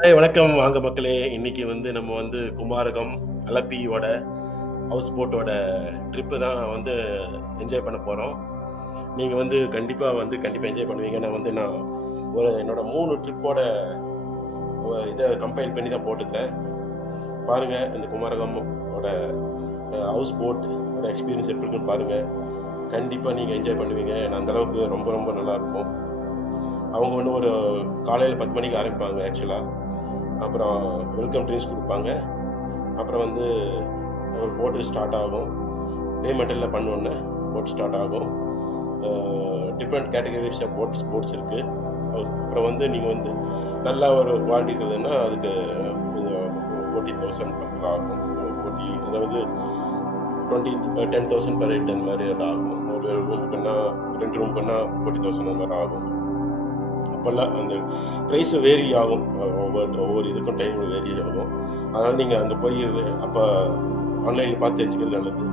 Hi வணக்கம். வாங்க மக்களே. இன்னைக்கு வந்து நம்ம வந்து குமாரகம் அலப்பியோட ஹவுஸ் போட்டோட ட்ரிப்பு தான் வந்து என்ஜாய் பண்ண போகிறோம் நீங்கள் வந்து கண்டிப்பாக வந்து கண்டிப்பாக என்ஜாய் பண்ணுவீங்க. நான் வந்து நான் ஒரு என்னோட மூணு ட்ரிப்போட இதை கம்பைல் பண்ணி தான் போட்டுக்கிறேன். பாருங்கள் இந்த குமாரகமோட ஹவுஸ் போட்டோட எக்ஸ்பீரியன்ஸ் எப்படி இருக்குன்னு பாருங்கள் கண்டிப்பாக நீங்கள் என்ஜாய் பண்ணுவீங்க. ஏன்னா அந்த அளவுக்கு ரொம்ப ரொம்ப நல்லா இருக்கும். அவங்க வந்து ஒரு காலையில் பத்து மணிக்கு ஆரம்பிப்பாங்க ஆக்சுவலாக அப்புறம் வெல்கம் ட்ரிங்க்ஸ் கொடுப்பாங்க. அப்புறம் வந்து ஒரு போட்டு ஸ்டார்ட் ஆகும். பேமெண்ட் எல்லாம் பண்ணோன்னே போட் ஸ்டார்ட் ஆகும். Different categories of boats boats இருக்குது அப்புறம் வந்து நீங்கள் வந்து நல்ல ஒரு குவாலிட்டி இருக்குதுன்னா அதுக்கு கொஞ்சம் ஃபோர்ட்டி தௌசண்ட் பக்கத்தில் ஆகும். ஃபோர்ட்டி அதாவது twenty ten thousand per head அந்த மாதிரி அது ஆகும். ஒரு ரூமுக்குன்னா ரெண்டு ரூமுக்குன்னா ஃபோர்ட்டி தௌசண்ட் அந்த மாதிரி ஆகும். அப்போல்லாம் அந்த ப்ரைஸ் வேரி ஆகும் ஒவ்வொரு ஒவ்வொரு இதுக்கும் டைம் வேரி ஆகும் அதனால் நீங்கள் அங்கே போய் அப்போ ஆன்லைனில் பார்த்து வச்சுக்கிறது நல்லது.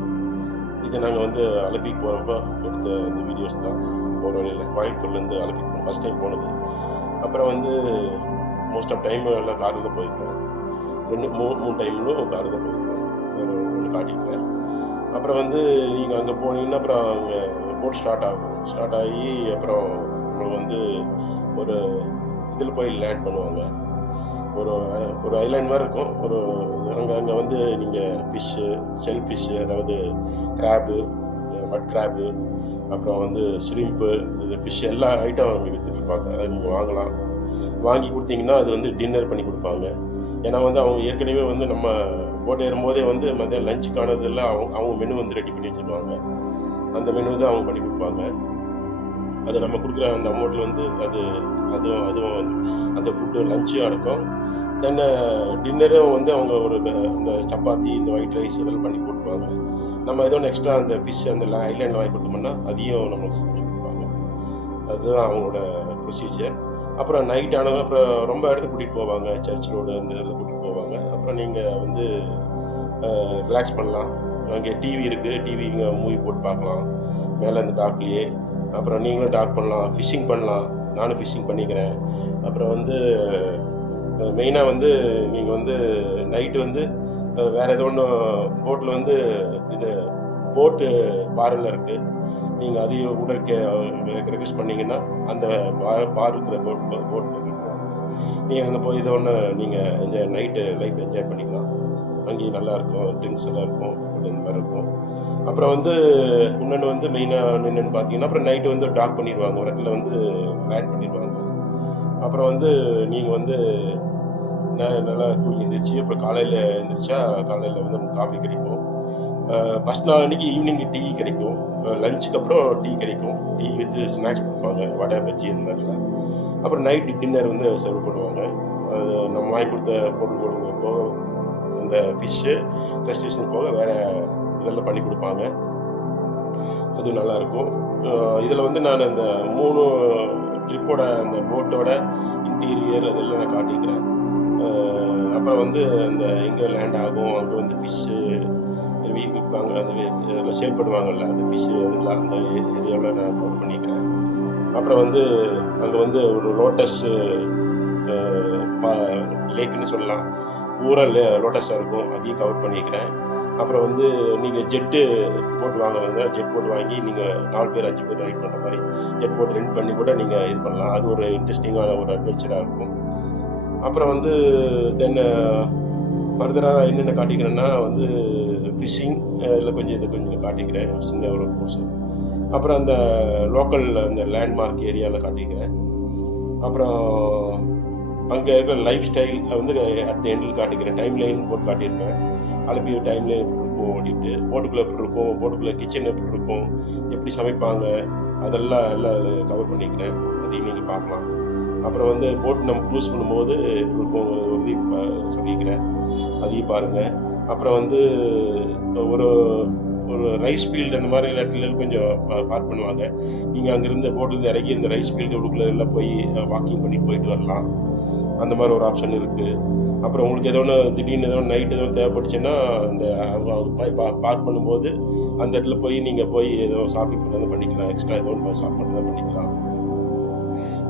இது நாங்கள் வந்து அலப்பி போகிறப்ப எடுத்த இந்த வீடியோஸ் தான். போகிற வழியில் கோயம்புத்தூர்லேருந்து அலப்பி போனோம். ஃபஸ்ட் டைம் போனது. அப்புறம் வந்து மோஸ்ட் ஆஃப் டைம் எல்லாம் காரில் தான் போயிருக்கோம். ரெண்டு மூ மூணு டைம்லும் காரில் தான் போயிருக்கோம். ஒன்று காட்டிக்கிறேன் அப்புறம் வந்து நீங்கள் அங்கே போனீங்கன்னா அப்புறம் அங்கே போட் ஸ்டார்ட் ஆகும். ஸ்டார்ட் ஆகி அப்புறம் அப்புறம் வந்து ஒரு இதில் போய் லேண்ட் பண்ணுவாங்க. ஒரு ஒரு ஐலாண்ட் மாதிரி இருக்கும். ஒரு அங்கே அங்கே வந்து நீங்கள் ஃபிஷ்ஷு செல் ஃபிஷ்ஷு அதாவது கிராப்பு மட் கிராப்பு அப்புறம் வந்து ஸ்ரிம்ப்பு இது ஃபிஷ் எல்லா ஐட்டம் அவங்க விற்றுட்ருப்பாங்க அதை நீங்கள் வாங்கலாம். வாங்கி கொடுத்தீங்கன்னா அது வந்து டின்னர் பண்ணி கொடுப்பாங்க. ஏன்னா வந்து அவங்க ஏற்கனவே வந்து நம்ம போட் ஏறும்போதே வந்து மதியம் லஞ்சுக்கானதெல்லாம் அவங்க அவங்க மெனு வந்து ரெடி பண்ணி வச்சுருவாங்க. அந்த மெனு தான் அவங்க பண்ணி கொடுப்பாங்க. அது நம்ம கொடுக்குற அந்த அமௌண்ட்டில் வந்து அது அதுவும் அதுவும் அந்த ஃபுட்டு லஞ்சும் அடக்கும் தென் டின்னரும் வந்து அவங்க ஒரு இந்த சப்பாத்தி இந்த ஒயிட் ரைஸ் இதெல்லாம் பண்ணி போட்டுருவாங்க நம்ம ஏதோ எக்ஸ்ட்ரா அந்த ஃபிஷ் அந்த ஐலாண்டில் வாங்கி கொடுத்தோம்னா அதையும் நம்மளுக்கு செஞ்சு கொடுப்பாங்க. அதுதான் அவங்களோட ப்ரொசீஜர் அப்புறம் நைட் ஆனவங்க அப்புறம் ரொம்ப இடத்துக்கு கூட்டிகிட்டு போவாங்க. சர்ச் ரோடு அந்த இதில் கூட்டிகிட்டு போவாங்க. அப்புறம் நீங்கள் வந்து ரிலாக்ஸ் பண்ணலாம். அங்கே டிவி இருக்குது டிவி இங்கே மூவி போட்டு பார்க்கலாம். மேலே அந்த டாக்லேயே அப்புறம் நீங்களும் டாக் பண்ணலாம் ஃபிஷ்ஷிங் பண்ணலாம். நானும் ஃபிஷ்ஷிங் பண்ணிக்கிறேன். அப்புறம் வந்து மெயினாக வந்து நீங்கள் வந்து நைட்டு வந்து வேறு ஏதோ ஒன்று போட்டில் வந்து இது போட்டு பாரில் இருக்குது நீங்கள் அதையும் கூட கே ரெக்வஸ்ட் பண்ணிங்கன்னா அந்த பார் பார் இருக்கிற போட் போட் நீங்கள் அங்கே போய் இதை ஒன்று நீங்கள் என்ஜாய் நைட்டு லைஃப் என்ஜாய் பண்ணிக்கலாம். அங்கேயும் நல்லாயிருக்கும் ட்ரிங்க்ஸ் எல்லாம் இருக்கும். இந்த மாதிரி இருக்கும். அப்புறம் வந்து இன்னொன்று வந்து மெயினாக என்னென்னு பார்த்தீங்கன்னா அப்புறம் நைட்டு வந்து டாக் பண்ணிடுவாங்க. ஒரு இடத்துல வந்து லேண்ட் பண்ணிடுவாங்க. அப்புறம் வந்து நீங்கள் வந்து நல்லா தூங்கி எழுந்திரிச்சு அப்புறம் காலையில் எழுந்திரிச்சா காலையில் வந்து நமக்கு காஃபி கிடைக்கும். ஃபஸ்ட் நாள் அன்றைக்கி ஈவினிங் டீ கிடைக்கும். லஞ்சுக்கு அப்புறம் டீ கிடைக்கும். டீ வித் ஸ்நாக்ஸ் கொடுப்பாங்க. வடை பஜ்ஜி இந்த மாதிரிலாம். அப்புறம் நைட் டின்னர் வந்து சர்வ் பண்ணுவாங்க. அது நம்ம வாங்கி கொடுத்த பொருள் பொருள் இப்போது இந்த ஃபிஷ்ஷு ரெஸ்டேஷன் போக வேறு இதெல்லாம் பண்ணி கொடுப்பாங்க. அது நல்லாயிருக்கும். இதில் வந்து நான் இந்த மூணு ட்ரிப்போட அந்த போட்டோட இன்டீரியர் அதெல்லாம் நான் காட்டிக்கிறேன். அப்புறம் வந்து அந்த எங்கே லேண்ட் ஆகும் அங்கே வந்து ஃபிஷ்ஷு விற்பாங்க அது சேல் பண்ணுவாங்கள்ல அந்த ஃபிஷ்ஷு அதெல்லாம் அந்த ஏரியாவில் நான் கவர் பண்ணிக்கிறேன். அப்புறம் வந்து அங்கே வந்து ஒரு லோட்டஸ்ஸு லேக்குன்னு சொல்லலாம். பூரா லோட்டஸாக இருக்கும் அதையும் கவர் பண்ணிக்கிறேன். அப்புறம் வந்து நீங்கள் ஜெட்டு போட்டு வாங்குறதுங்க ஜெட் போட்டு வாங்கி நீங்கள் நாலு பேர் அஞ்சு பேர் ரைட் பண்ணுற மாதிரி ஜெட் போட்டு ரெண்ட் பண்ணி கூட நீங்கள் இது பண்ணலாம். அது ஒரு இன்ட்ரெஸ்டிங்கான ஒரு அட்வென்ச்சராக இருக்கும். அப்புறம் வந்து தென் ஃபர்தராக என்னென்ன காட்டிக்கிறேன்னா வந்து ஃபிஷ்ஷிங் இதில் கொஞ்சம் இது கொஞ்சம் காட்டிக்கிறேன். சின்ன ஒரு போர்ஷன் அப்புறம் அந்த லோக்கல் அந்த லேண்ட்மார்க் ஏரியாவில் காட்டிக்கிறேன். அப்புறம் அங்கே இருக்கிற லைஃப் ஸ்டைல் வந்து அட் த எண்டில் காட்டிக்கிறேன் டைம் லைன் போட்டு காட்டியிருப்பேன். அலப்பி டைம் லைன் எப்படி இருக்கும் அப்படின்ட்டு போட்டுக்குள்ளே எப்படி இருக்கும் போட்டுக்குள்ளே கிச்சன் எப்படி இருக்கும் எப்படி சமைப்பாங்க அதெல்லாம் எல்லாம் கவர் பண்ணிக்கிறேன். அதையும் நீங்கள் பார்க்கலாம். அப்புறம் வந்து போட் நம்ம க்ரூஸ் பண்ணும்போது எப்படி இருக்கும் ஒரு சொல்லிக்கிறேன். அதையும் பாருங்கள் அப்புறம் வந்து ஒரு ஒரு ரைஸ் ஃபீல்டு அந்த மாதிரி இடத்துல கொஞ்சம் பார்க் பண்ணுவாங்க. நீங்கள் அங்கேருந்து போட்டில் இறங்கி இந்த ரைஸ் ஃபீல்டு உள்ளுக்குள்ள எல்லாம் போய் வாக்கிங் பண்ணி போயிட்டு வரலாம். அந்த மாதிரி ஒரு ஆப்ஷன் இருக்குது அப்புறம் உங்களுக்கு எதோ ஒன்று திடீர்னு எதோ நைட் எதோ தேவைப்பட்டுச்சுன்னா அந்த பார்க் பண்ணும்போது அந்த இடத்துல போய் நீங்கள் போய் ஏதோ ஷாப்பிங் பண்ணுறது பண்ணிக்கலாம். எக்ஸ்ட்ரா எதோ ஷாப் பண்ணுறது பண்ணிக்கலாம்.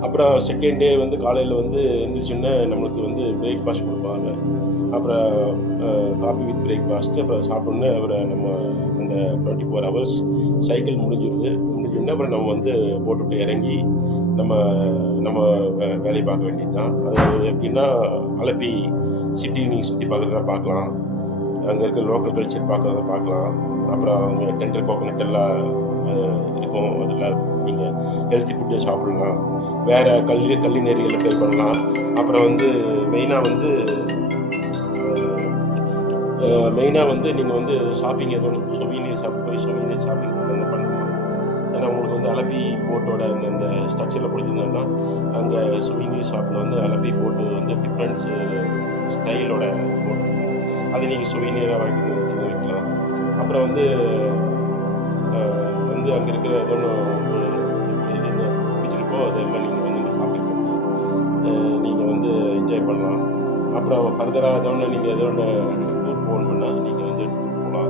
அப்புறம் செகண்ட் டே வந்து காலையில் வந்து எழுந்திரிச்சோன்னே நம்மளுக்கு வந்து பிரேக்ஃபாஸ்ட் கொடுப்பாங்க. அப்புறம் காஃபி வித் பிரேக்ஃபாஸ்ட்டு அப்புறம் சாப்பிட்டோன்னே அப்புறம் நம்ம அந்த டுவெண்ட்டி ஃபோர் ஹவர்ஸ் சைக்கிள் முடிஞ்சிருது. முடிஞ்சோடனே அப்புறம் நம்ம வந்து போட்டுவிட்டு இறங்கி நம்ம நம்ம வே- வேலையை பார்க்க வேண்டியது தான் அது எப்படின்னா அலப்பி சிட்டி நீங்கள் சுற்றி பார்க்குறதா பார்க்கலாம். அங்கே இருக்க லோக்கல் கல்ச்சர் பார்க்குறத பார்க்கலாம். அப்புறம் அங்கே டெண்டர் கோகனட் எல்லாம் இருக்கும் அதில் நீங்கள் ஹெல்த்தி ஃபுட்டை சாப்பிடலாம். வேறு கல்வி கல்வி நெறிகளை ட்ரை பண்ணலாம். அப்புறம் வந்து மெயினாக வந்து மெயினாக வந்து நீங்கள் வந்து ஷாப்பிங் எதுவும் சொவீனியர் ஷாப் போய் சொவீனியர் ஷாப்பிங் வந்து பண்ணலாம் ஏன்னா உங்களுக்கு வந்து அலப்பி போட்டோட அந்த அந்த ஸ்ட்ரக்சரில் பிடிச்சிருந்தோம்னா அங்கே சொவீனியர் ஷாப்பில் வந்து அலப்பி போட்டு வந்து டிஃப்ரெண்ட்ஸ் ஸ்டைலோட போட்டு அதை நீங்கள் சொவீனியராக வாங்கி வைக்கலாம். அப்புறம் வந்து வந்து அங்கே இருக்கிற ஏதோ ஒன்று என்ன பிடிச்சிருக்கோ அதெல்லாம் நீங்கள் வந்து இங்கே ஷாப்பிங் பண்ணி நீங்கள் வந்து என்ஜாய் பண்ணலாம். அப்புறம் ஃபர்தராக ஏதோன்னு நீங்கள் ஏதோ ஒன்று டூர் போகணும்னா நீங்கள் வந்து டூர் போகலாம்.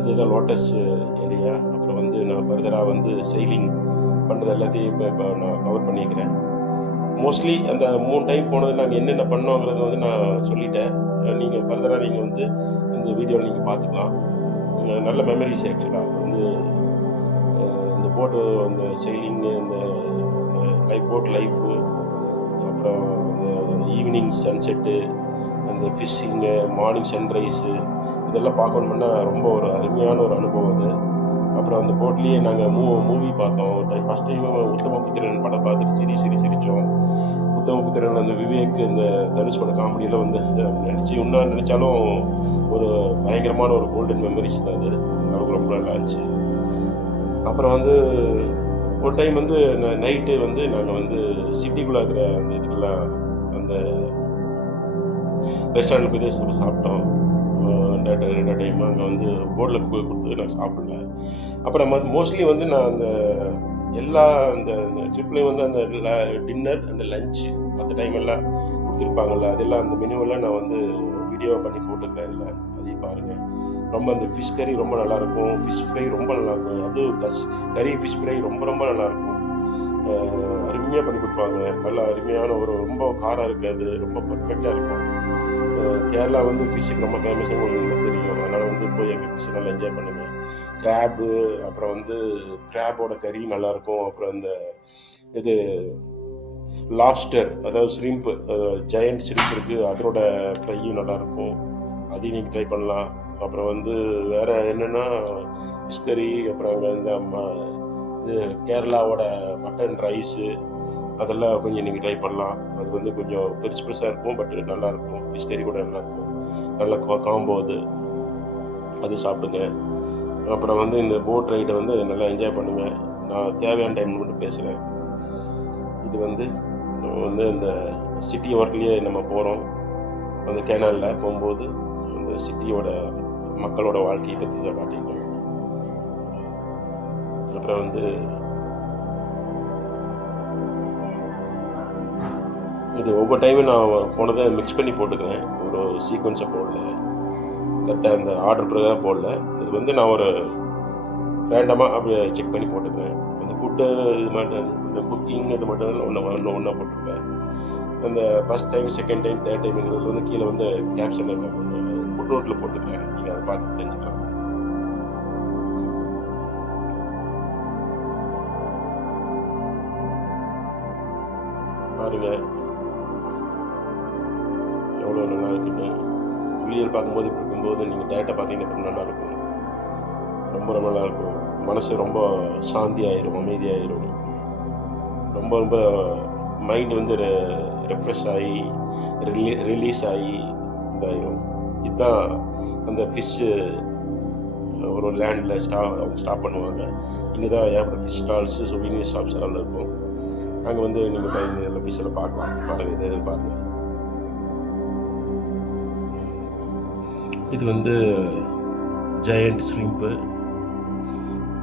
இதுதான் லோட்டஸ் ஏரியா அப்புறம் வந்து நான் ஃபர்தராக வந்து செயலிங் பண்ணுறது எல்லாத்தையும் இப்போ இப்போ நான் கவர் பண்ணிக்கிறேன் மோஸ்ட்லி அந்த மூணு டைம் போனது நாங்கள் என்னென்ன பண்ணோங்கிறத வந்து நான் சொல்லிட்டேன். நீங்கள் ஃபர்தராக நீங்கள் வந்து இந்த வீடியோவில் நீங்கள் பார்த்துக்கலாம். நல்ல மெமரிஸ் ஆக்சுவலாக வந்து போட்டு அந்த செயலிங்கு அந்த லைஃப் போட் லைஃபு அப்புறம் இந்த ஈவினிங் சன்செட்டு அந்த ஃபிஷ்ஷிங்கு மார்னிங் சன்ரைஸு இதெல்லாம் பார்க்கணும்னா ரொம்ப ஒரு அருமையான ஒரு அனுபவம் அது. அப்புறம் அந்த போட்லேயே நாங்கள் மூ மூவி பார்த்தோம். ஒரு டைம் ஃபஸ்ட் டைம் உத்தமபுத்திரன் படம் பார்த்துட்டு சிரி சிரி சிரித்தோம் உத்தம புத்திரன் அந்த விவேக் இந்த தனுஷோட காமெடியெல்லாம் வந்து நினச்சி இன்னும் நினச்சாலும் ஒரு பயங்கரமான ஒரு கோல்டன் மெமரிஸ் தான் அது. அளவுக்கு ரொம்ப நல்லா இருந்துச்சு. அப்புறம் வந்து ஒரு டைம் வந்து நைட்டு வந்து நாங்கள் வந்து சிட்டிக்குள்ளே இருக்கிற அந்த இதுக்கெல்லாம் அந்த ரெஸ்டாரண்ட் போய் தான் சாப்பிட்டோம். ரெண்டு ரெண்டு டைம் அங்கே வந்து போர்டில் போய் கொடுத்து நான் சாப்பிடல. அப்புறம் மோஸ்ட்லி வந்து நான் அந்த எல்லா அந்த அந்த ட்ரிப்லேயும் வந்து அந்த டின்னர் அந்த லஞ்சு மற்ற டைம் எல்லாம் கொடுத்துருப்பாங்கல்ல அதெல்லாம் அந்த மெனுவெல்லாம் நான் வந்து வீடியோ பண்ணி போட்டுக்கிறேன் அதில் அதையும் பாருங்கள் ரொம்ப அந்த ஃபிஷ் கறி ரொம்ப நல்லாயிருக்கும். ஃபிஷ் ஃப்ரை ரொம்ப நல்லாயிருக்கும். அது கஸ் கறி ஃபிஷ் ஃப்ரை ரொம்ப ரொம்ப நல்லாயிருக்கும். அருமையாக பண்ணி கொடுப்பாங்க. நல்லா அருமையான ஒரு ரொம்ப காரம் இருக்காது. ரொம்ப பர்ஃபெக்டாக இருக்கும். கேரளா வந்து ஃபிஷ்ஷுக்கு ரொம்ப ஃபேமஸ் உங்களுக்கு தெரியும். அதனால் வந்து போய் எங்கள் ஃபிஷ் நல்லா என்ஜாய் பண்ணுங்கள் கிராப்பு அப்புறம் வந்து கிராப்போட கறி நல்லாயிருக்கும். அப்புறம் அந்த இது லாப்ஸ்டர் அதாவது ஷ்ரிம்ப் ஜெயண்ட் ஷ்ரிம்ப் இருக்குது அதோட ஃப்ரையும் நல்லாயிருக்கும். அதையும் நீங்கள் ட்ரை பண்ணலாம். அப்புறம் வந்து வேறு என்னென்னா பிஸ்கரி அப்புறம் அங்கே இந்த ம- இது கேரளாவோட மட்டன் ரைஸு அதெல்லாம் கொஞ்சம் நீங்கள் ட்ரை பண்ணலாம். அது வந்து கொஞ்சம் பெருசு பெருசாக இருக்கும் பட் நல்லாயிருக்கும் ஃபிஷ்கறி கூட நல்லாயிருக்கும் நல்ல காம்போ அது. அது சாப்பிடுங்க. அப்புறம் வந்து இந்த போட் ரைடை வந்து நல்லா என்ஜாய் பண்ணுங்கள் நான் தேவையான டைம் மட்டும் பேசுகிறேன் இது வந்து நம்ம வந்து இந்த சிட்டி ஓரத்துலேயே நம்ம போகிறோம் அந்த கேனலில் போகும்போது அந்த சிட்டியோட மக்களோட வாழ்க்கையை பற்றி தான் காட்டிக்கிறோம் அப்புறம் வந்து இது ஒவ்வொரு டைமும் நான் போனதை மிக்ஸ் பண்ணி போட்டுக்கிறேன். ஒரு சீக்வன்ஸை போடல. கரெக்டாக அந்த ஆர்டர் பிரகாரம் போடல. இது வந்து நான் ஒரு ரேண்டமாக அப்படியே செக் பண்ணி போட்டுக்கிறேன். அந்த ஃபுட்டு இது மட்டும் இந்த குக்கிங் இது மட்டும் தான் ஒன்று ஒன்று ஒன்றா போட்டிருப்பேன். அந்த first time second time third டைம்ங்கிறது வந்து கீழே வந்து கேப்ஷன் பண்ணுவேன் ரோட்டில் போட்டுக்கிறேன் நீங்கள் அதை பார்த்து தெரிஞ்சுக்கலாம். பாருங்க. எவ்வளோ நல்லா இருக்குன்னு. வீடியோ பார்க்கும்போது இப்படி இருக்கும்போது நீங்கள் டேரெக்டாக பார்த்தீங்கன்னா இப்படி நல்லா இருக்கும். ரொம்ப ரொம்ப நல்லா இருக்கும். மனசு ரொம்ப சாந்தி ஆயிரும் அமைதியாயிரும். ரொம்ப ரொம்ப மைண்ட் வந்து ரெஃப்ரெஷ் ஆகி ரிலீ ரிலீஸ் ஆகி இதாயிரும். இதுதான் அந்த ஃபிஷ்ஷு ஒரு லேண்டில் ஸ்டா அவங்க ஸ்டாப் பண்ணுவாங்க. இங்கே தான் ஏகப்பட்ட ஃபிஷ் ஸ்டால்ஸு சுவீனியர் ஷாப்ஸ் எல்லாம் இருக்கும். அங்கே வந்து நீங்கள் போய் இந்த இதில் ஃபிஷ்ஷில் பார்க்கலாம். பாருங்கள் இது எதுன்னு பாருங்கள் இது வந்து ஜெயண்ட் ஸ்லிம்ப்பு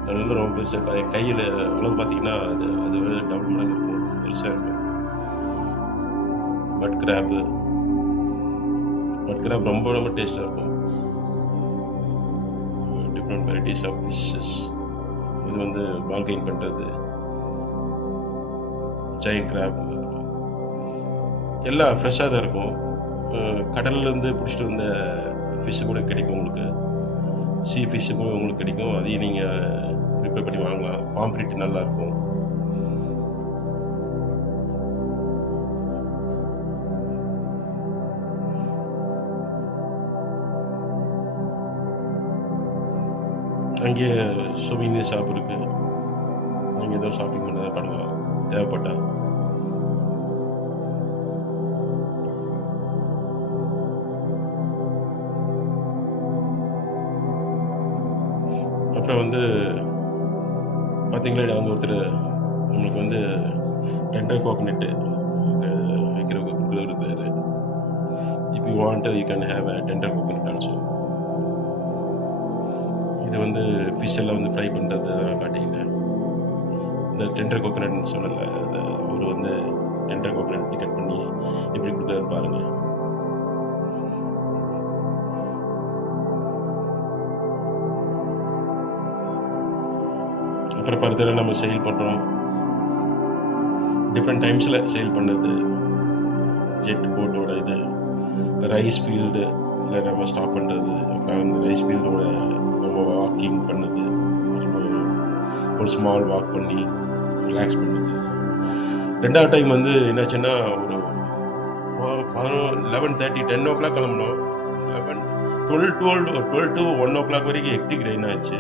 நல்ல ரொம்ப பெருசாக கையில் அளவு பார்த்தீங்கன்னா அது அது டபுள் மடங்கு இருக்கும். பெருசாக இருக்கும். பட் கிராப்பு மட் கிராப் ரொம்ப ரொம்ப டேஸ்ட்டாக இருக்கும். டிஃப்ரெண்ட் வெரைட்டிஸ் ஆஃப் ஃபிஷ்ஷஸ் இது வந்து பால்கைன் பண்ணுறது ஜெயின் கிராப் எல்லாம் ஃப்ரெஷ்ஷாக தான் இருக்கும். கடல்லேருந்து பிடிச்சிட்டு வந்த ஃபிஷ்ஷு கூட கிடைக்கும் உங்களுக்கு. சீ ஃபிஷ்ஷு கூட உங்களுக்கு கிடைக்கும். அதையும் நீங்கள் ப்ரிப்பேர் பண்ணி வாங்கலாம். பாம்ப்ளேட் நல்லாயிருக்கும் அங்கேயே சுவினி ஷாப் இருக்குது நீங்கள் ஏதோ ஷாப்பிங் பண்ண பண்ணலாம் தேவைப்பட்டா? அப்புறம் வந்து பார்த்தீங்களா வந்து ஒருத்தர் நம்மளுக்கு வந்து டென்டர் கோகனட்டு வைக்கிற கொடுக்குறது இருக்கிறாரு if you want you can have a tender coconut also இது வந்து ஃபிஷ் எல்லாம் வந்து ஃப்ரை பண்ணுறது தான் இந்த டெண்டர் கோகனட்னு சொன்னல அவர் வந்து டெண்டர் கோகனட் எப்படி கட் பண்ணி எப்படி கொடுக்குறாருன்னு பாருங்கள் அப்புறம் ஃபர்தராக நம்ம சேல் பண்ணுறோம் டிஃப்ரெண்ட் டைம்ஸில் சேல் பண்ணது. ஜெட் போட்டோட இது ரைஸ் ஃபீல்டு இல்லை நம்ம ஸ்டாப் பண்ணுறது அப்புறம் அந்த ரைஸ் ஃபீல்டோட வாக்கிங் பண்ணது. ஒரு- ஸ்மால் வாக் பண்ணி ரிலாக்ஸ் பண்ணது. ரெண்டாவது டைம் வந்து என்னாச்சுன்னா ஒரு eleven thirty ten o'clock கிளம்பினோம். Eleven twelve twelve twelve to one o'clock வரைக்கும் எக்டிக் ரெயின் ஆச்சு.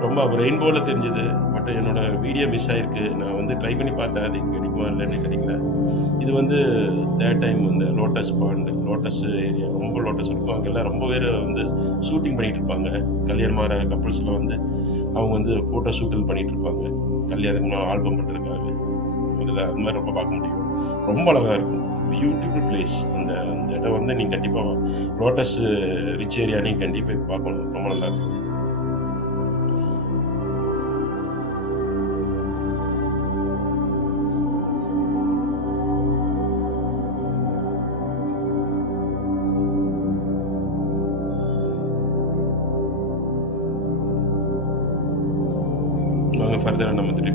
ரொம்ப ரெயின்போவில் தெரிஞ்சுது. பட் என்னோட வீடியோ மிஸ் ஆயிருக்கு. நான் வந்து ட்ரை பண்ணி பார்த்தேன். அது கிடைக்குமா இல்லைன்னு கிடைக்கல. இது வந்து தேர்ட் டைம் வந்து லோட்டஸ் பாண்டு லோட்டஸ் ஏரியா ரொம்ப லோட்டஸ் இருக்கும். அங்கெல்லாம் ரொம்ப பேர் வந்து ஷூட்டிங் பண்ணிகிட்டு இருப்பாங்க. கல்யாணமான கப்புள்ஸில் வந்து அவங்க வந்து ஃபோட்டோ ஷூட்டில் பண்ணிகிட்ருப்பாங்க இருப்பாங்க. கல்யாணத்துக்கு ஆல்பம் பண்ணுறதுக்காக இதில் அது மாதிரி ரொம்ப பார்க்க முடியும். ரொம்ப அழகாக இருக்கும். பியூட்டிஃபுல் பிளேஸ் அந்த அந்த இடம் வந்து நீங்கள் கண்டிப்பாக லோட்டஸ் ரிச் ஏரியா நீங்கள் கண்டிப்பாக பார்க்கணும். ரொம்ப நல்லாயிருக்கும்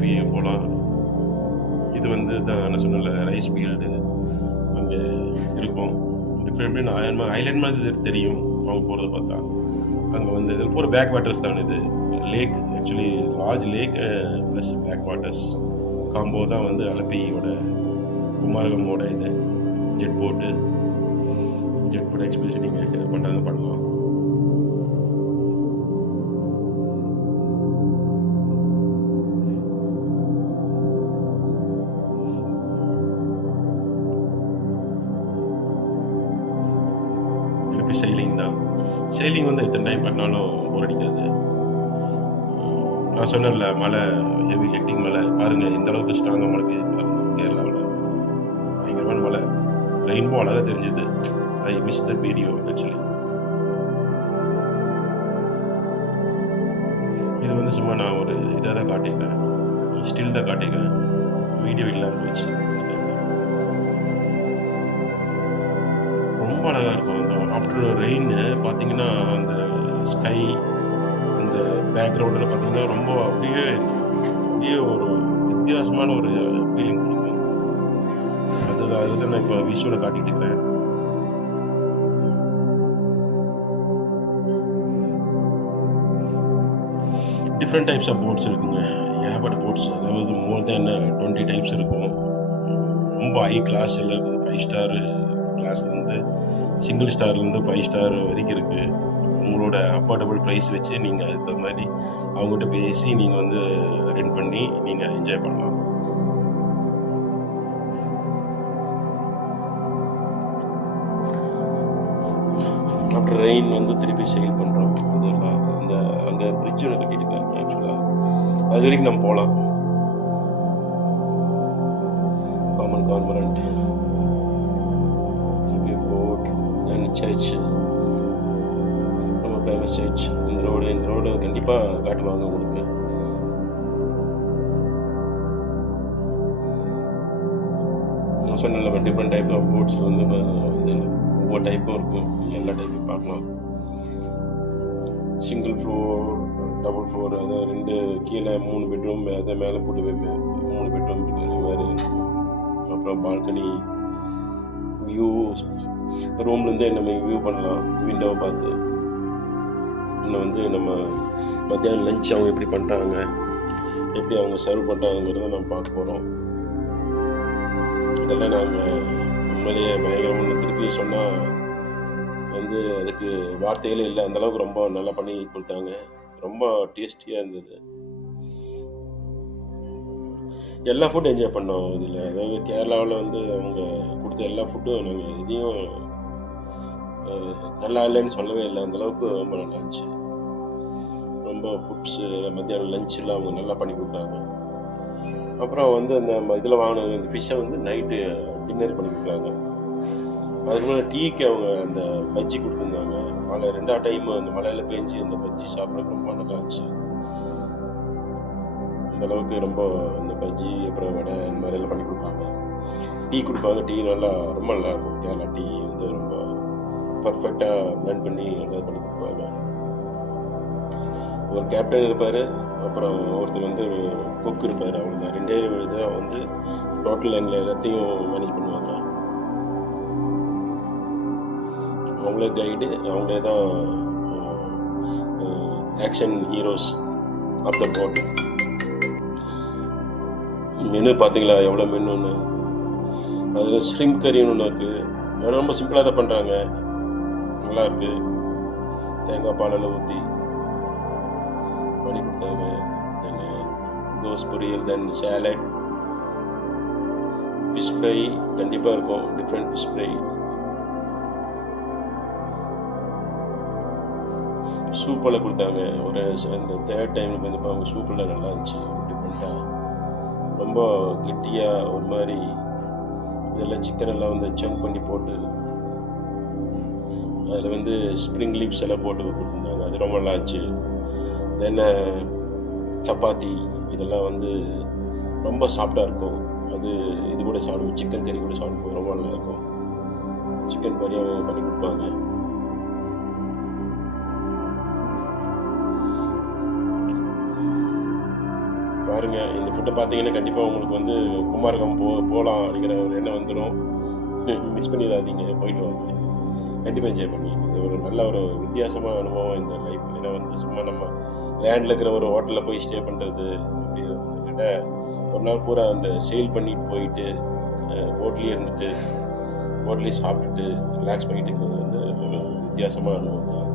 ஃபர்தராக போகலாம். இது வந்து தான் நான் சொன்னல ரைஸ் ஃபீல்டு அங்கே இருக்கும். டிஃப்ரெண்ட் ஐலாண்ட் ஐலாண்ட் மாதிரி தெரியும். அவங்க போகிறத பார்த்தா. அங்கே வந்து இதில் போகிற பேக் வாட்டர்ஸ் தான் இது. Lake actually large lake plus backwaters combo தான் வந்து அலப்பியோட குமாரகமோட இது. ஜெட் போட்டு ஜெட் போட் எக்ஸ்பிரஸ் நீங்கள் பண்ணுறது பண்ணலாம் நான் சொன்னேன்ல மழை ஹெவி ஹெக்டிங் மழை. பாருங்கள் இந்த அளவுக்கு ஸ்ட்ராங்காக மழை பெய்யுது பாருங்க கேரளாவில். பயங்கரமான மழை. ரெயின்போ அழகாக தெரிஞ்சுது. I miss the video actually இது வந்து சும்மா நான் ஒரு இதாக தான் காட்டிக்கிறேன் ஸ்டில் தான் காட்டிக்கிறேன் வீடியோ இல்லாமல் போயிடுச்சு. ரொம்ப அழகாக இருக்கும் அந்த ஆஃப்டர் ரெயின் பார்த்தீங்கன்னா அந்த ஸ்கை அந்த பேக்ரவுண்டில் பார்த்தீங்கன்னா ரொம்ப அப்படியே அப்படியே ஒரு வித்தியாசமான ஒரு ஃபீலிங் கொடுக்கும். அது அதுதான் நான் இப்போ விஷுவலை காட்டிகிட்டு இருக்கிறேன். டிஃப்ரெண்ட் டைப்ஸ் ஆஃப் போட்ஸ் இருக்குங்க. ஏகப்பட்ட போட்ஸ் அதாவது மோர் தேன் டுவெண்ட்டி டைப்ஸ் இருக்கும். ரொம்ப ஹை கிளாஸ் எல்லாம் இருக்குது ஃபைவ் ஸ்டார் கிளாஸ்லேருந்து சிங்கிள் ஸ்டார்லேருந்து ஃபைவ் ஸ்டார் வரைக்கும் இருக்குது உங்களோட அஃபோர்டபுள் ப்ரைஸ் வச்சு நீங்கள் அதுக்கு தகுந்த மாதிரி அவங்ககிட்ட பேசி நீங்கள் வந்து ரெண்ட் பண்ணி நீங்கள் என்ஜாய் பண்ணலாம். அப்புறம் ரெயின் வந்து திருப்பி சேல் பண்ணுறோம் இதெல்லாம் அந்த அங்கே பிரிட்ஜ் ஒன்று கட்டிட்டு ஆக்சுவலாக அது வரைக்கும் நம்ம போகலாம் காமன் கார்மரண்ட் திருப்பி போட் தென் சர்ச்சு மெசேஜ் இந்த ரோடு இந்த ரோடு கண்டிப்பாக காட்டுவாங்க உங்களுக்கு. நான் சொன்ன டிஃப்ரெண்ட் டைப் ஆஃப் போட்ஸ் வந்து இப்ப இது ஒவ்வொரு டைப்பும் இருக்கும். எல்லா டைப்பும் பார்க்கலாம். சிங்கிள் ஃப்ளோர் டபுள் ஃப்ளோர் அதாவது ரெண்டு கீழே மூணு பெட்ரூம் அதை மேலே போட்டு மூணு பெட்ரூம் வேறு இருக்கும் அப்புறம் பால்கனி வியூ ரூம்லேருந்தே நம்ம வியூ பண்ணலாம். விண்டோவை பார்த்து. இன்னும் வந்து நம்ம மத்தியானம் லஞ்ச் அவங்க எப்படி பண்ணுறாங்க எப்படி அவங்க சர்வ் பண்ணுறாங்கிறத நம்ம பார்க்க போகிறோம் இதெல்லாம் நாங்கள் உண்மையிலேயே பயங்கரமான திருப்பி சொன்னால் வந்து அதுக்கு வார்த்தைகளே இல்லை. அந்தளவுக்கு ரொம்ப நல்லா பண்ணி கொடுத்தாங்க. ரொம்ப டேஸ்டியாக இருந்தது. எல்லா ஃபுட்டும் என்ஜாய் பண்ணோம் இதில். அதாவது கேரளாவில் வந்து அவங்க கொடுத்த எல்லா ஃபுட்டும் நாங்கள் இதையும் நல்லா இல்லைன்னு சொல்லவே இல்லை. அந்தளவுக்கு ரொம்ப நல்லா இருந்துச்சு. ரொம்ப ஃபுட்ஸு மத்தியானம் லஞ்ச் அவங்க நல்லா பண்ணி கொடுத்தாங்க. அப்புறம் வந்து அந்த இதில் வாங்கின அந்த ஃபிஷ்ஷை வந்து நைட்டு டின்னர் பண்ணி கொடுத்தாங்க. அதுக்கு மேலே டீக்கு அவங்க அந்த பஜ்ஜி கொடுத்துருந்தாங்க. மழை ரெண்டா டைம் அந்த மழையில் பேஞ்சு அந்த பஜ்ஜி சாப்பிட்றதுக்கு ரொம்ப நல்லா இருந்துச்சு. அந்த அளவுக்கு ரொம்ப அந்த பஜ்ஜி அப்புறம் வடை இந்த மாதிரி எல்லாம் பண்ணி கொடுப்பாங்க. டீ கொடுப்பாங்க. டீ நல்லா ரொம்ப நல்லா இருக்கும். கேரளா டீ வந்து ரொம்ப பர்ஃபெக்டாக பிளண்ட் பண்ணி நல்லா பண்ணி கொடுப்பாங்க. ஒரு கேப்டன் இருப்பார் அப்புறம் ஒருத்தர் வந்து குக் இருப்பார் அவ்வளோதான் ரெண்டே தான் வந்து டோட்டல் லைனில் எல்லாத்தையும் மேனேஜ் பண்ணுவாங்க. அவங்களே கைடு அவங்களே தான் action heroes of the boat menu பார்த்தீங்களா எவ்வளோ மெனுன்னு. அதில் ஸ்ரிம் கறின்னு ஒன்று இருக்குது ரொம்ப சிம்பிளாக தான் பண்ணுறாங்க நல்லா இருக்குது தேங்காய் பாலில் ஊற்றி பண்ணி கொடுத்தாங்க தென் கோஸ் பொரியல் தென் சேலட் ஃபிஷ் ஃப்ரை கண்டிப்பாக இருக்கும். டிஃப்ரெண்ட் ஃபிஷ் ஃப்ரை சூப்பெல்லாம் கொடுத்தாங்க. ஒரு அந்த இந்த தேர்ட் டைமில் வந்து இப்போ அவங்க சூப்பெல்லாம் நல்லா இருந்துச்சு. டிஃப்ரெண்ட்டாக ரொம்ப கெட்டியாக ஒரு மாதிரி இதெல்லாம் சிக்கன் எல்லாம் வந்து சங்க் பண்ணி போட்டு அதில் வந்து ஸ்ப்ரிங் லீவ்ஸ் எல்லாம் போட்டு கொடுத்துருந்தாங்க. அது ரொம்ப நல்லா இருந்துச்சு. தென் சப்பாத்தி இதெல்லாம் வந்து ரொம்ப சாஃப்டாக இருக்கும். அது இது கூட சாப்பிடுவோம். சிக்கன் கறி கூட சாப்பிடும்போது ரொம்ப நல்லா இருக்கும் சிக்கன் கறி அவங்க பண்ணி கொடுப்பாங்க. பாருங்க இந்த ஃபுட்டை பார்த்தீங்கன்னா கண்டிப்பாக உங்களுக்கு வந்து குமாரகம் போ போகலாம் அப்படிங்கிற ஒரு எண்ணம் வந்துடும் மிஸ் பண்ணிடாதீங்க போயிட்டு வாங்க. கண்டிப்பாக என்ஜாய் பண்ணுவீங்க. இது ஒரு நல்ல ஒரு வித்தியாசமான அனுபவம் இந்த லைஃப் ஏன்னா வந்து சும்மா நம்ம லேண்டில் இருக்கிற ஒரு ஹோட்டலில் போய் ஸ்டே பண்ணுறது அப்படி விட ஒரு நாள் பூரா அந்த சேல் பண்ணிட்டு போயிட்டு போட்லேயே இருந்துட்டு போட்லேயே சாப்பிட்டுட்டு ரிலாக்ஸ் பண்ணிட்டு இருக்கிறது வந்து ஒரு வித்தியாசமான அனுபவம் தான்.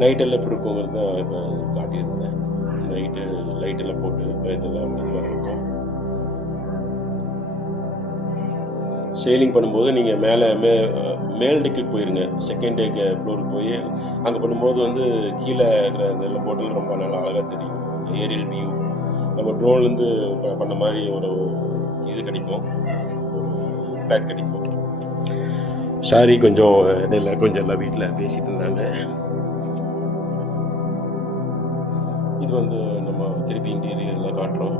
நைட்டெல்லாம் எப்படி இருக்குங்கிறது தான் இப்போ காட்டியிருந்தேன். நைட்டு லைட்டெல்லாம் போட்டு பயத்தெல்லாம் இதெல்லாம் இருக்கும் சேலிங் பண்ணும்போது நீங்கள் மேலே மே மேல் டெக்குக்கு போயிருங்க. செகண்ட் டேக்கு ஃப்ளோருக்கு போய் அங்கே பண்ணும்போது வந்து கீழே இருக்கிற அந்த போட்டில் ரொம்ப நல்லா அழகாக தெரியும். ஏரியல் வியூ நம்ம ட்ரோன்லேருந்து பண்ண மாதிரி ஒரு இது கிடைக்கும். ஒரு பேட் கிடைக்கும். சாரி கொஞ்சம் இடையில கொஞ்சம் எல்லாம் வீட்டில் பேசிகிட்டு இருந்தாங்க. இது வந்து நம்ம திருப்பி இன்டீரியரில் காட்டுறோம்.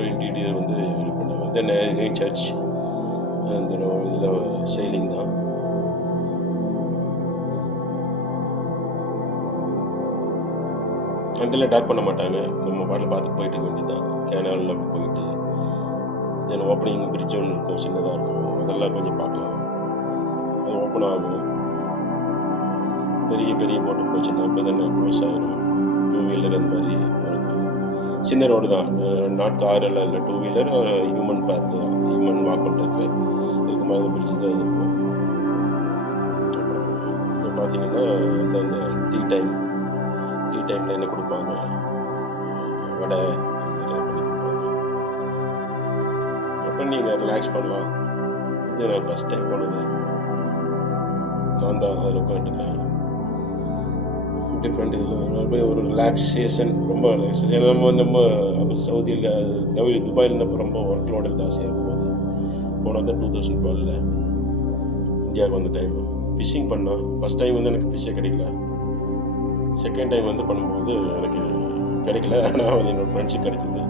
ஃபோட்டோ இன்டீரியர் வந்து இது பண்ணாங்க தென் எகைன் சர்ச் அந்த இதில் செயலிங் தான். அதெல்லாம் டாக் பண்ண மாட்டாங்க. நம்ம பாட்டில் பார்த்து போயிட்டு இருக்க வேண்டியதுதான். கேனலில் அப்படி போயிட்டு தென் ஓப்பனிங் பிரிட்ஜ் ஒன்று இருக்கும் சின்னதாக இருக்கும். அதெல்லாம் கொஞ்சம் பார்க்கலாம். அது ஓப்பன் ஆகும். பெரிய பெரிய போட்டு போச்சுன்னா அப்போ தானே க்ளோஸ் ஆகிடும் டூ வீலர் அந்த மாதிரி இருக்கும் சின்ன ரோடு தான். நாட் கார் எல்லாம் இல்லை டூ வீலர் ஹியூமன் பார்த்து தான். ஹியூமன் வாக் பண்ணுறதுக்கு இதுக்கு மாதிரி பிரிட்ஜ் தான் இருக்கும். அப்புறம் இப்போ பார்த்தீங்கன்னா இந்த அந்த டீ டைம் டீ டைமில் என்ன கொடுப்பாங்க? வடை இந்த பண்ணி கொடுப்பாங்க. அப்புறம் நீங்கள் ரிலாக்ஸ் பண்ணலாம். இது நான் ஃபஸ்ட் டைம் போனது நான் தான் அதில் உட்காந்துருக்கேன் டிஃப்ரெண்ட் இதில் ஒரு ரிலாக்ஸேஷன் ரொம்ப ரிலாக்ஸேஷன் நம்ம நம்ம அப்போ சவுதியில் தவி துபாயில் இருந்தப்போ ரொம்ப ஒர்க் லோடு ஜாஸ்தியாக இருக்கும்போது போனது டூ தௌசண்ட் டுவெலில் இந்தியாவுக்கு வந்த டைம் ஃபிஷ்ஷிங் பண்ணோம். ஃபஸ்ட் டைம் வந்து எனக்கு ஃபிஷ்ஷே கிடைக்கல. செகண்ட் டைம் வந்து பண்ணும்போது எனக்கு கிடைக்கல. ஆனால் வந்து என்னோடய ஃப்ரெண்ட்ஷிப் கிடைச்சிது.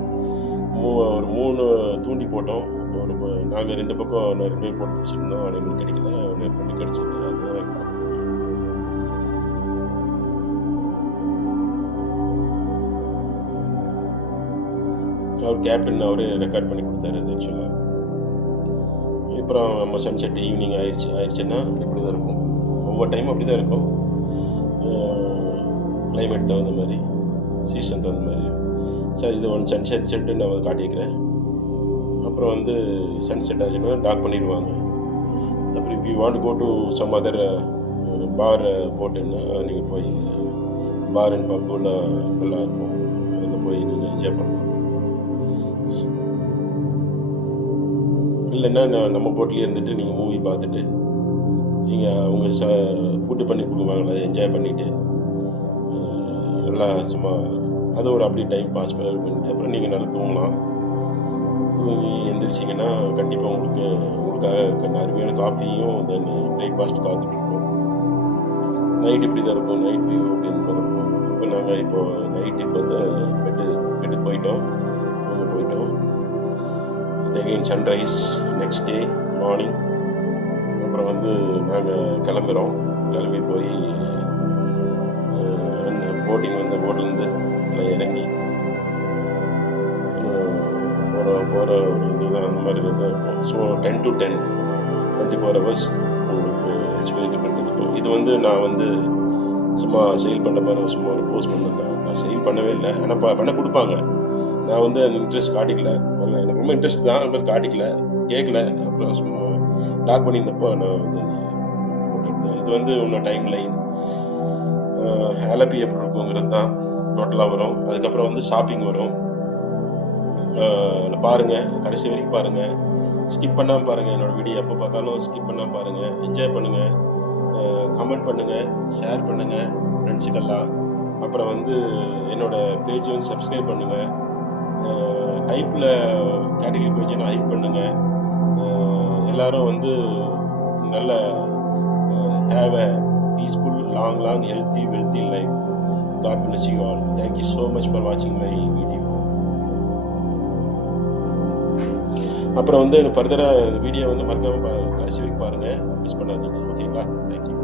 மூ ஒரு மூணு தூண்டி போட்டோம். ஒரு நாங்கள் ரெண்டு பக்கம் ரெண்டு பேர் போட்டு பிடிச்சிருந்தோம் ஆனால் எங்களுக்கு கிடைக்கல. ஒன்று ஃப்ரெண்டு கிடைச்சிது. அதுதான் எனக்கு அவர் கேப்டன் அவரே ரெக்கார்ட் பண்ணி கொடுத்தாரு அது ஆக்சுவலாக அப்புறம் நம்ம சன்செட் ஈவினிங் ஆயிடுச்சு ஆயிடுச்சுன்னா இப்படி தான் இருக்கும். ஒவ்வொரு டைம் அப்படி தான் இருக்கும். கிளைமேட் தகுந்த மாதிரி சீசன் தகுந்த மாதிரி. சார் இது ஒன் சன்செட் செட்டு நான் காட்டிக்கிறேன் அப்புறம் வந்து சன்செட் ஆச்சுன்னா டாக் பண்ணிடுவாங்க. அப்புறம் இப்போ want go to some other bar போட்டுன்னா நீங்கள் போய் பார் அண்ட் பப்புலாம் நல்லா இருக்கும். அதில் போய் நீங்கள் என்ஜாய் பண்ணலாம். இல்லைன்னா நான் நம்ம போட்டிலே இருந்துட்டு நீங்கள் மூவி பார்த்துட்டு நீங்கள் அவங்க ச ஃபுட்டு பண்ணி கொடுக்குவாங்களே என்ஜாய் பண்ணிவிட்டு நல்லா சும்மா அது ஒரு அப்படியே டைம் பாஸ் பண்ணிட்டு அப்புறம் நீங்கள் நல்லா தூங்கலாம். தூங்கி எந்திரிச்சிங்கன்னா கண்டிப்பாக உங்களுக்கு உங்களுக்காக அருமையான காஃபியும் தென் பிரேக்ஃபாஸ்ட் காத்துட்ருக்கோம் நைட் இப்படி தான் இருக்கும். நைட் வியூ அப்படின்னு இருக்கும் இப்போ நாங்கள் இப்போது நைட் இப்போ வந்து பெட்டு பெட்டுக்கு போயிட்டோம். தெகைன் சன்ரைஸ் நெக்ஸ்ட் டே மார்னிங் அப்புறம் வந்து நாங்கள் கிளம்புறோம். கிளம்பி போய் போட்டிங் வந்து போட்டிலேருந்து எல்லாம் இறங்கி போகிற போகிற ஒரு இதுதான் அந்த மாதிரி தான் இருக்கும். So ten to ten twenty four hours உங்களுக்கு எக்ஸ்பீரியன்ஸ் பண்ணிருக்கோம் இது வந்து நான் வந்து சும்மா சேல் பண்ணுற மாதிரி சும்மா ஒரு போஸ்ட் பண்ணது நான் சேல் பண்ணவே இல்லை. ஆனால் பண்ண கொடுப்பாங்க. நான் வந்து அந்த இன்ட்ரெஸ்ட் காட்டிக்கல. ரொம்ப இன்ட்ரெஸ்ட் தான். ஆனால் காட்டிக்கல கேட்கல அப்புறம் லாக் பண்ணியிருந்தப்போ நான் வந்து போட்டு எடுத்தேன் இது வந்து இன்னும் டைம் லைன் ஹேலப்பி எப்படி இருக்குங்கிறது தான். டோட்டலாக வரும். அதுக்கப்புறம் வந்து ஷாப்பிங் வரும். அஹ் பாருங்க. கடைசி வரைக்கும் பாருங்க. ஸ்கிப் பண்ணாமல் பாருங்க. என்னோட வீடியோ எப்போ பார்த்தாலும் ஸ்கிப் பண்ணாமல் பாருங்க. என்ஜாய் பண்ணுங்க. கமெண்ட் பண்ணுங்க. ஷேர் பண்ணுங்க. ஃப்ரெண்ட்ஸுக்கெல்லாம் அப்புறம் வந்து என்னோட பேஜை வந்து சப்ஸ்கிரைப் பண்ணுங்கள் ஹைப்பில் கேட்டகரி போயிடுச்சுன்னா ஹைப் பண்ணுங்கள் எல்லாரும் வந்து நல்ல have a peaceful long long healthy wealthy life god bless you all thank you so much for வாட்சிங் மை வீடியோ அப்புறம் வந்து ஃபர்தராக வீடியோ வந்து மறக்காமல் கடைசி வரைக்கும் பாருங்கள் மிஸ் பண்ணாதீங்க. ஓகேங்களா தேங்க்யூ